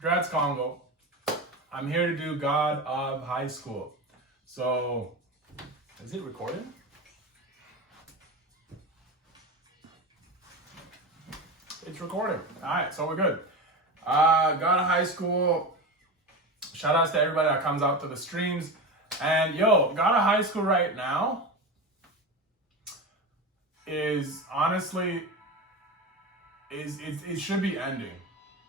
Drats Congo. I'm here to do God of High School. So, is it recording? It's recording. Alright, so we're good. God of High School. Shout outs to everybody that comes out to the streams. And yo, God of High School right now is honestly it should be ending.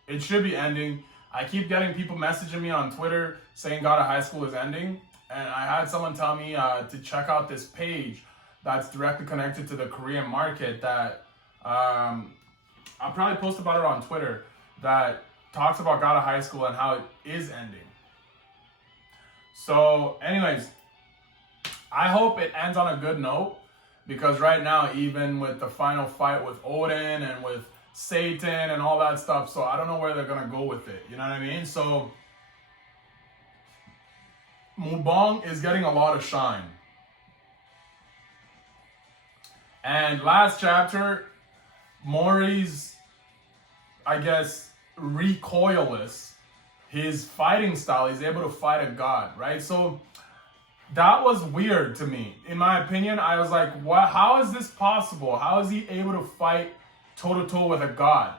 It should be ending. I keep getting people messaging me on Twitter saying God of High School is ending. And I had someone tell me to check out this page that's directly connected to the Korean market that I'll probably post about it on Twitter that talks about God of High School and how it is ending. So anyways, I hope it ends on a good note because right now, even with the final fight with Odin and with Satan and all that stuff, so I don't know where they're gonna go with it. You know what I mean? So Mubong is getting a lot of shine. And last chapter, Mori's, I guess, recoilless, his fighting style, he's able to fight a god, right? So that was weird to me. In my opinion, I was like, what? How is this possible? How is he able to fight toe-to-toe with a god?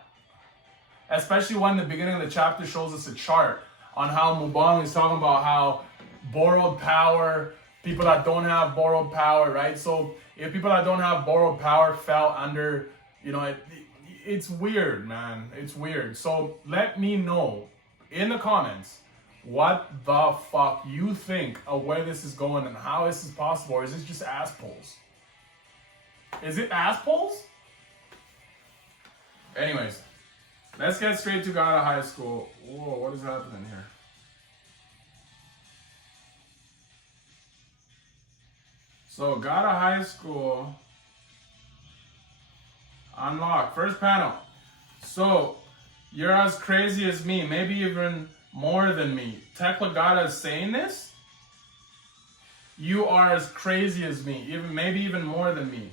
Especially when the beginning of the chapter shows us a chart on how Mubong is talking about how borrowed power, people that don't have borrowed power, right? So if people that don't have borrowed power fell under, you know, it's weird, man. It's weird. So let me know in the comments what the fuck you think of where this is going and how this is possible, or is this just ass pulls? Is it ass pulls? Anyways, let's get straight to God of High School. Whoa, what is happening here? So God of High School unlocked. First panel. So you're as crazy as me, maybe even more than me. Teklagata is saying this? You are as crazy as me, maybe even more than me.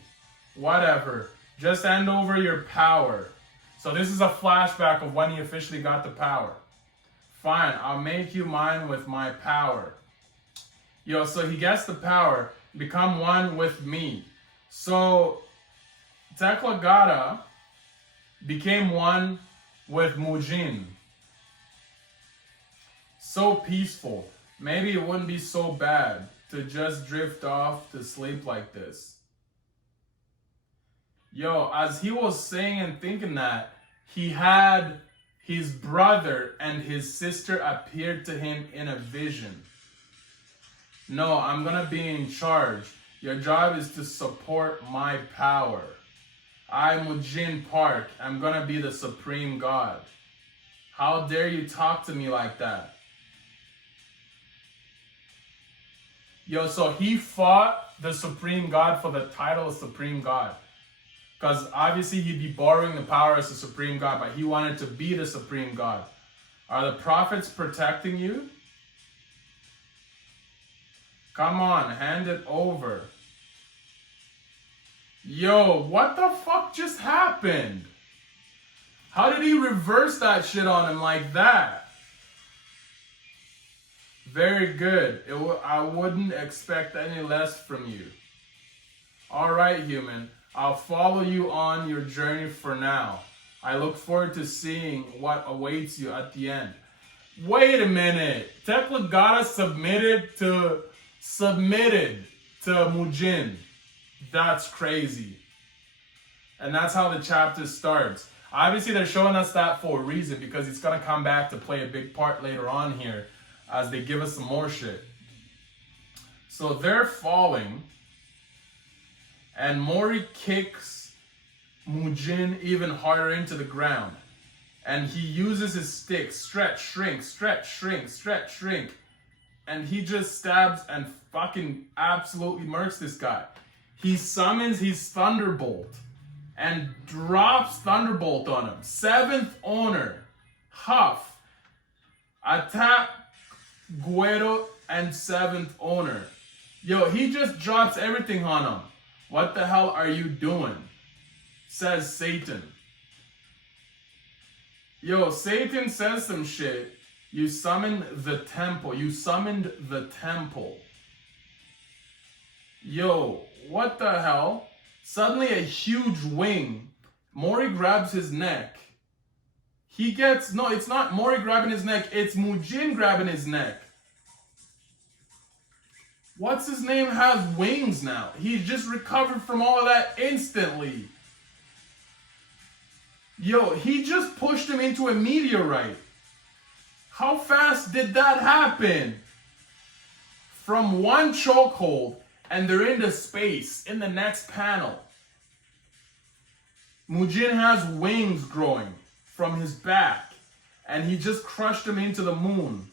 Whatever. Just hand over your power. So this is a flashback of when he officially got the power. Fine, I'll make you mine with my power. Yo, so he gets the power. Become one with me. So Teklagata became one with Mujin. So peaceful. Maybe it wouldn't be so bad to just drift off to sleep like this. Yo, as he was saying and thinking that, he had his brother and his sister appeared to him in a vision. No, I'm gonna be in charge. Your job is to support my power. I, Mujin Park, I'm gonna be the supreme god. How dare you talk to me like that? Yo, so he fought the supreme god for the title of supreme god. Because obviously he'd be borrowing the power as the supreme god, but he wanted to be the supreme god. Are the prophets protecting you? Come on, hand it over. Yo, what the fuck just happened? How did he reverse that shit on him like that? Very good. I wouldn't expect any less from you. Alright, human. I'll follow you on your journey for now. I look forward to seeing what awaits you at the end. Wait a minute. Teklagata submitted to Mujin. That's crazy. And that's how the chapter starts. Obviously, they're showing us that for a reason because it's going to come back to play a big part later on here as they give us some more shit. So they're falling. And Mori kicks Mujin even harder into the ground. And he uses his stick. Stretch, shrink, stretch, shrink, stretch, shrink. And he just stabs and fucking absolutely murks this guy. He summons his Thunderbolt and drops Thunderbolt on him. 7th owner, Huff, attack Guero and 7th owner. Yo, he just drops everything on him. What the hell are you doing? Says Satan. Yo, Satan says some shit. You summoned the temple. You summoned the temple. Yo, what the hell? Suddenly a huge wing. Mori grabs his neck. He gets, no, it's not Mori grabbing his neck. It's Mujin grabbing his neck. What's his name has wings now? He just recovered from all of that instantly. Yo, he just pushed him into a meteorite. How fast did that happen? From one chokehold, and they're into space in the next panel. Mujin has wings growing from his back, and he just crushed him into the moon.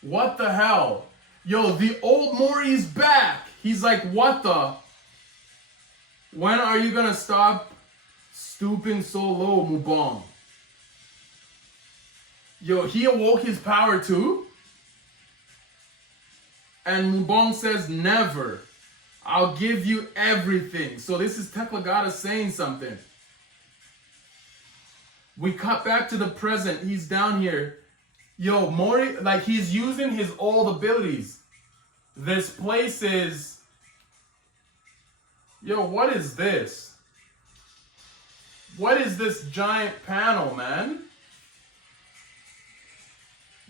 What the hell? Yo, the old Mori's back. He's like, what the? When are you gonna stop stooping so low, Mubong? Yo, he awoke his power too? And Mubong says, never. I'll give you everything. So this is Teklagata saying something. We cut back to the present. He's down here. Yo, Mori, like he's using his old abilities. This place is... Yo, what is this? What is this giant panel, man?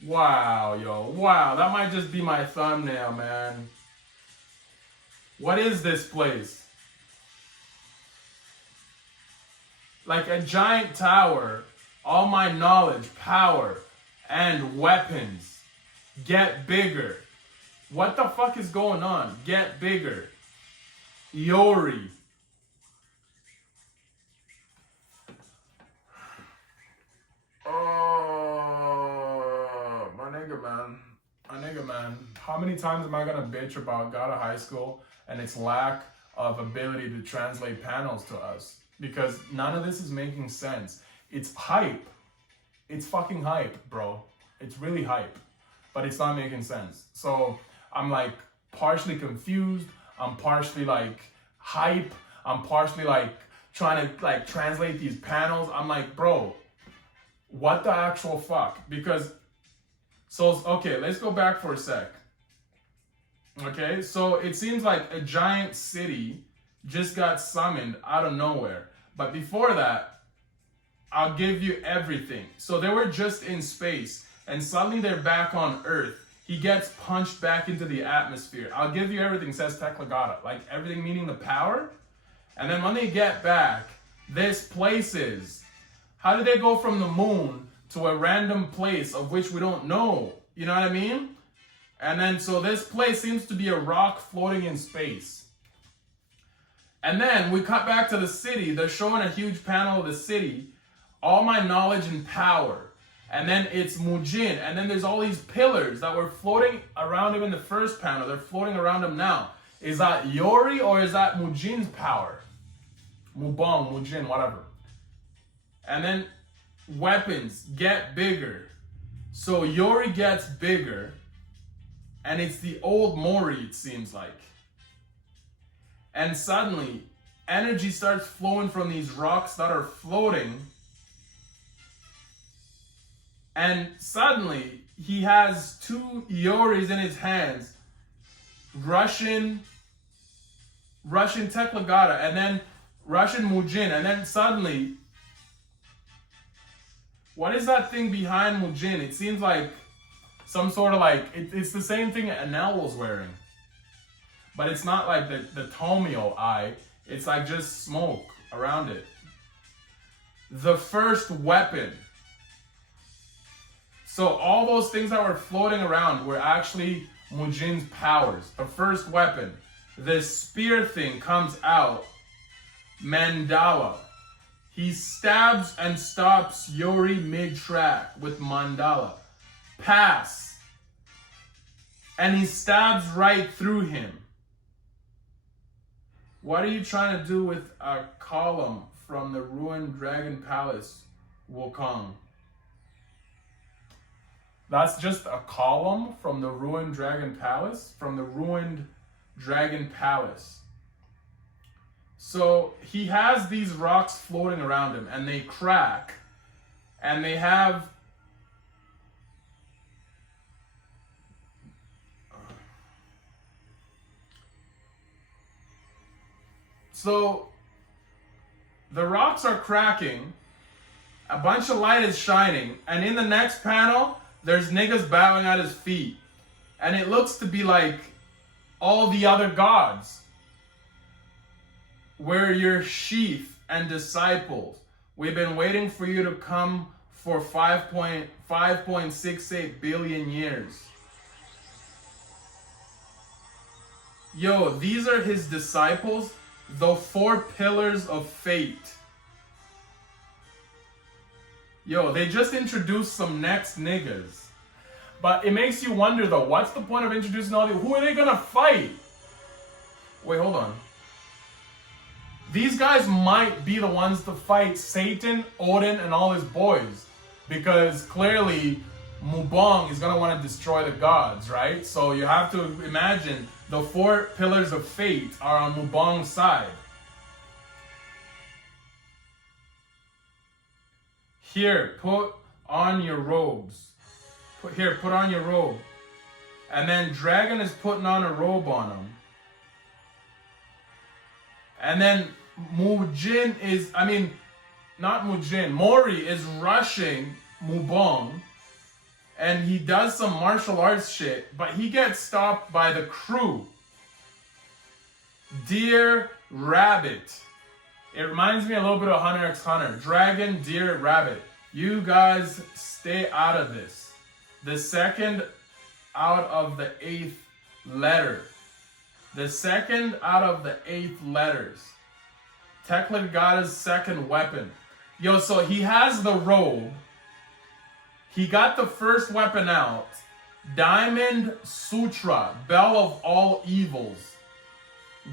Wow, yo, wow. That might just be my thumbnail, man. What is this place? Like a giant tower. All my knowledge, power, and weapons get bigger. What the fuck is going on? Get bigger. Yori. Oh, my nigga, man. How many times am I gonna bitch about God of High School and its lack of ability to translate panels to us? Because none of this is making sense. It's hype. It's fucking hype, bro. It's really hype. But it's not making sense. So I'm like partially confused. I'm partially like hype. I'm partially like trying to like translate these panels. I'm like, bro, what the actual fuck? Because, so, okay, let's go back for a sec. Okay, so it seems like a giant city just got summoned out of nowhere. But before that, I'll give you everything. So they were just in space, and suddenly they're back on Earth. He gets punched back into the atmosphere. I'll give you everything, says Teklagata. Like everything meaning the power. And then when they get back, this place is... How did they go from the moon to a random place of which we don't know? You know what I mean? And then, so this place seems to be a rock floating in space. And then we cut back to the city. They're showing a huge panel of the city. All my knowledge and power. And then it's Mujin. And then there's all these pillars that were floating around him in the first panel. They're floating around him now. Is that Yori or is that Mujin's power? Mubong, Mujin, whatever. And then weapons get bigger. So Yori gets bigger. And it's the old Mori, it seems like. And suddenly, energy starts flowing from these rocks that are floating. And suddenly, he has two Yoris in his hands. Russian Teklagata, and then Russian Mujin. And then suddenly, what is that thing behind Mujin? It seems like some sort of like, it's the same thing Anel was wearing. But it's not like the Tomio eye. It's like just smoke around it. The first weapon. So all those things that were floating around were actually Mujin's powers. The first weapon. This spear thing comes out. Mandala. He stabs and stops Yori mid-track with Mandala. Pass. And he stabs right through him. What are you trying to do with a column from the ruined Dragon Palace, Wukong? That's just a column from the ruined Dragon Palace? From the ruined Dragon Palace. So he has these rocks floating around him, and they crack, and they have so the rocks are cracking, a bunch of light is shining, and in the next panel, there's niggas bowing at his feet. And it looks to be like all the other gods. We're your sheath and disciples. We've been waiting for you to come for 5.68 billion years. Yo, these are his disciples, the 4 pillars of fate. Yo, they just introduced some next niggas. But it makes you wonder though, what's the point of introducing all these? Who are they gonna fight? Wait, hold on. These guys might be the ones to fight Satan, Odin, and all his boys. Because clearly, Mubong is gonna want to destroy the gods, right? So you have to imagine the 4 pillars of fate are on Mubong's side. Here, put on your robes. Put on your robe. And then Dragon is putting on a robe on him. And then Mujin Mori is rushing Mubong. And he does some martial arts shit, but he gets stopped by the crew. Deer, rabbit. It reminds me a little bit of Hunter x Hunter. Dragon, deer, rabbit. You guys stay out of this. The second out of the 8th letter. The second out of the 8 letters. Technically got his second weapon. Yo, so he has the robe. He got the first weapon out. Diamond Sutra, Bell of all evils.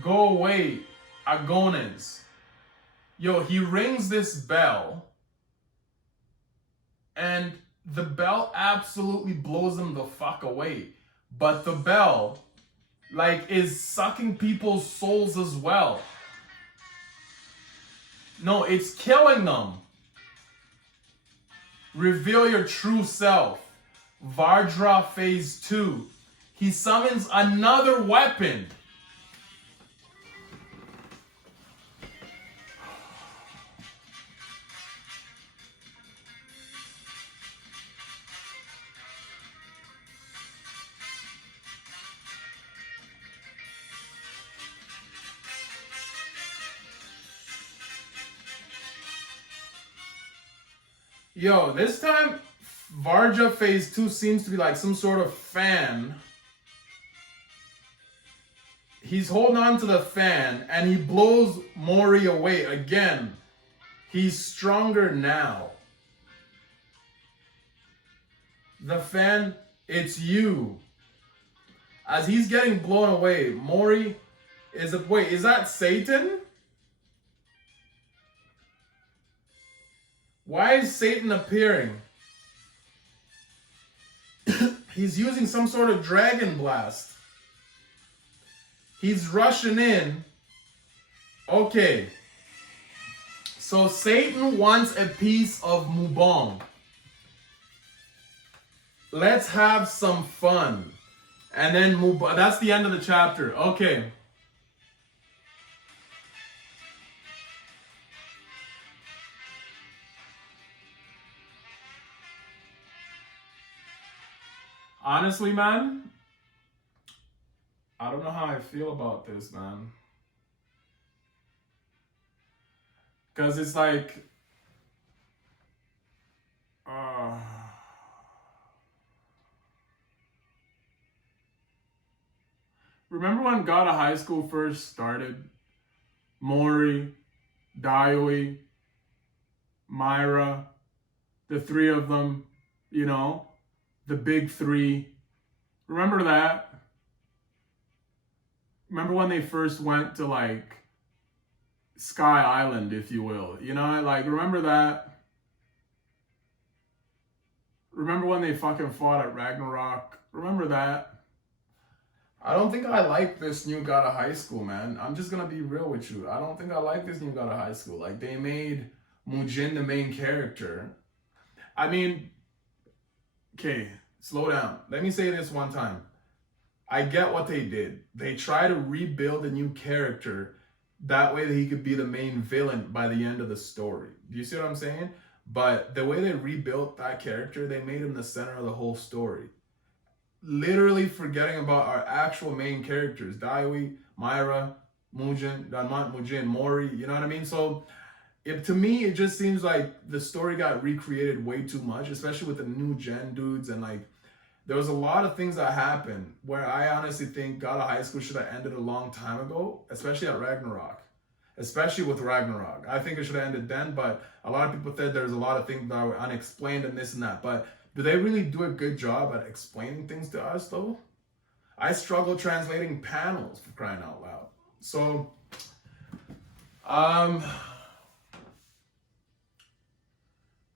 Go away, Agones. Yo, he rings this bell. And the bell absolutely blows him the fuck away. But the bell, is sucking people's souls as well. No, it's killing them. Reveal your true self. Vajra phase 2. He summons another weapon. Yo, this time, Varja phase 2 seems to be like some sort of fan. He's holding on to the fan and he blows Mori away again. He's stronger now. The fan, it's you. As he's getting blown away, Mori is wait, is that Satan? Why is Satan appearing? He's using some sort of dragon blast. He's rushing in. Okay. So Satan wants a piece of Mubong. Let's have some fun. And then that's the end of the chapter. Okay. Honestly, man, I don't know how I feel about this, man. Because it's like, remember when God of High School first started? Mori, Daioi, Myra, the 3 of them, the big 3. Remember that? Remember when they first went to Sky Island, if you will? Remember that? Remember when they fucking fought at Ragnarok? Remember that? I don't think I like this new God of High School, man. I'm just gonna be real with you. I don't think I like this new God of High School. Like, they made Mujin the main character. I mean, okay, slow down. Let me say this one time. I get what they did. They try to rebuild a new character that way that he could be the main villain by the end of the story. Do you see what I'm saying? But the way they rebuilt that character, they made him the center of the whole story. Literally forgetting about our actual main characters, Daiwi, Myra, Mujin, not Mujin, Mori, you know what I mean? So to me, it just seems like the story got recreated way too much, especially with the new gen dudes, and like there was a lot of things that happened where I honestly think God of High School should have ended a long time ago, especially at Ragnarok. Especially with Ragnarok. I think it should have ended then, but a lot of people said there's a lot of things that were unexplained and this and that. But do they really do a good job at explaining things to us, though? I struggle translating panels, for crying out loud. So,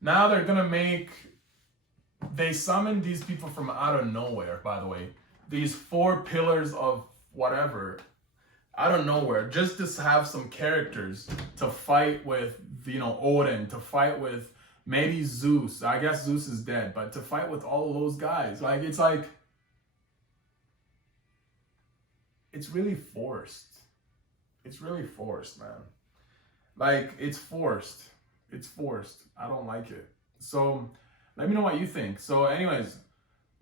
now they're gonna make. They summoned these people from out of nowhere, by the way. These 4 pillars of whatever, out of nowhere, just to have some characters to fight with, Odin, to fight with maybe Zeus. I guess Zeus is dead, but to fight with all of those guys. It's really forced. It's really forced, man. It's forced. It's forced. I don't like it. So, let me know what you think. So anyways,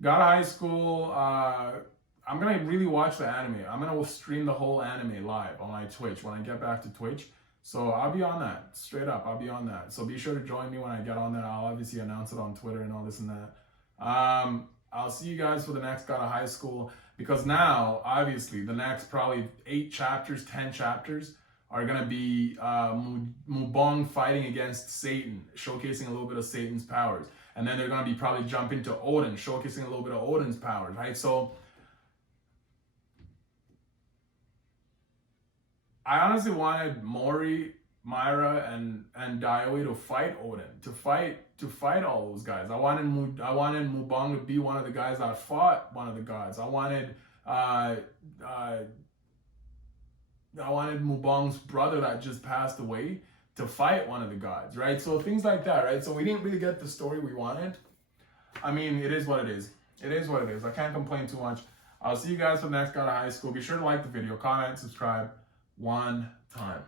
God of High School, I'm going to really watch the anime. I'm going to stream the whole anime live on my Twitch when I get back to Twitch. So I'll be on that. Straight up, I'll be on that. So be sure to join me when I get on there. I'll obviously announce it on Twitter and all this and that. I'll see you guys for the next God of High School. Because now, obviously, the next probably 8 chapters, 10 chapters are going to be Mubong fighting against Satan, showcasing a little bit of Satan's powers. And then they're going to be probably jumping to Odin, showcasing a little bit of Odin's powers, right? So I honestly wanted Mori, Myra, and Daiwi to fight Odin, to fight all those guys. I wanted Mubong to be one of the guys that fought one of the gods. I wanted Mubong's brother that just passed away to fight one of the gods, right? So things like that, right? So we didn't really get the story we wanted. I mean, it is what it is. It is what it is. I can't complain too much. I'll see you guys for the next God of High School. Be sure to like the video, comment, subscribe. One time.